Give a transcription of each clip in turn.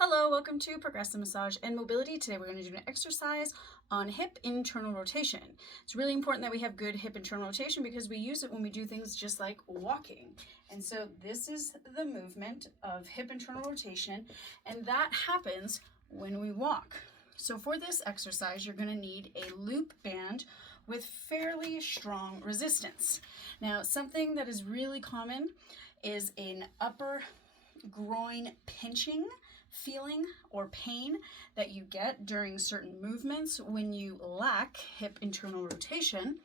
Hello, welcome to Progressive Massage and Mobility. Today we're going to do an exercise on hip internal rotation. It's really important that we have good hip internal rotation because we use it when we do things just like walking. And so this is the movement of hip internal rotation, and that happens when we walk. So for this exercise, you're going to need a loop band with fairly strong resistance. Now, something that is really common is an upper groin pinching feeling or pain that you get during certain movements when you lack hip internal rotation.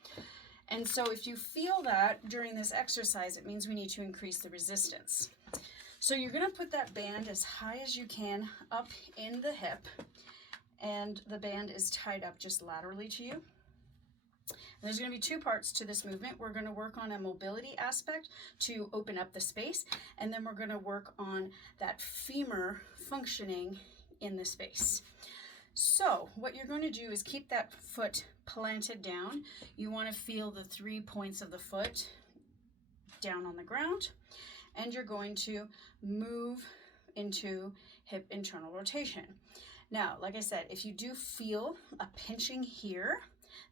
And so if you feel that during this exercise, it means we need to increase the resistance. So you're going to put that band as high as you can up in the hip, and the band is tied up just laterally to you. And there's going to be two parts to this movement. We're going to work on a mobility aspect to open up the space, and then we're going to work on that femur functioning in the space. So what you're going to do is keep that foot planted down. You want to feel the 3 points of the foot down on the ground, and you're going to move into hip internal rotation. Now, like I said, if you do feel a pinching here,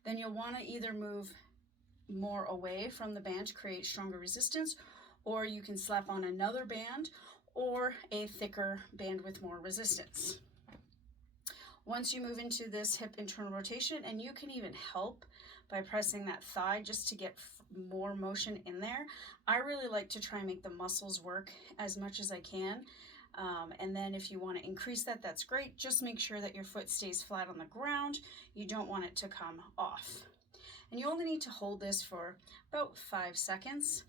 then you'll want to either move more away from the band to create stronger resistance, or you can slap on another band or a thicker band with more resistance. Once you move into this hip internal rotation, and you can even help by pressing that thigh just to get more motion in there. I really like to try and make the muscles work as much as I can. And then if you want to increase that, that's great. Just make sure that your foot stays flat on the ground. You don't want it to come off. And you only need to hold this for about 5 seconds.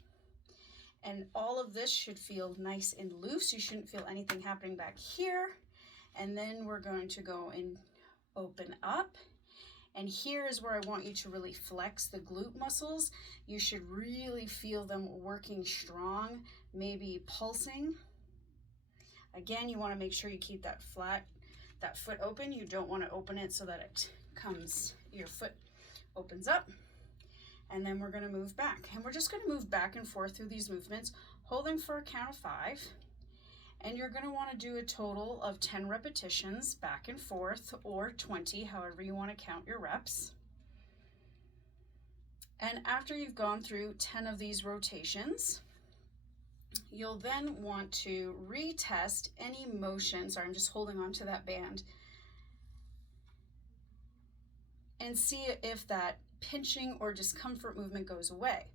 And all of this should feel nice and loose. You shouldn't feel anything happening back here. And then we're going to go and open up. And here is where I want you to really flex the glute muscles. You should really feel them working strong, maybe pulsing. Again, you want to make sure you keep that foot open. You don't want to open it so that it your foot opens up. And then we're going to move back. And we're just going to move back and forth through these movements, holding for a count of 5. And you're going to want to do a total of 10 repetitions back and forth, or 20, however you want to count your reps. And after you've gone through 10 of these rotations, you'll then want to retest any motion. Sorry, I'm just holding on to that band. And see if that pinching or discomfort movement goes away.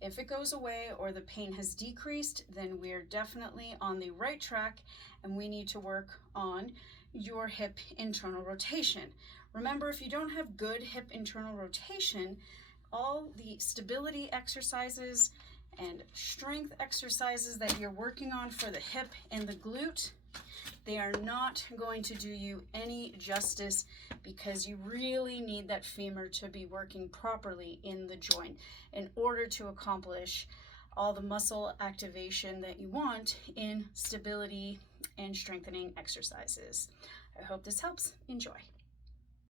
If it goes away or the pain has decreased, then we're definitely on the right track, and we need to work on your hip internal rotation. Remember, if you don't have good hip internal rotation, all the stability exercises and strength exercises that you're working on for the hip and the glute, they are not going to do you any justice, because you really need that femur to be working properly in the joint in order to accomplish all the muscle activation that you want in stability and strengthening exercises. I hope this helps. Enjoy.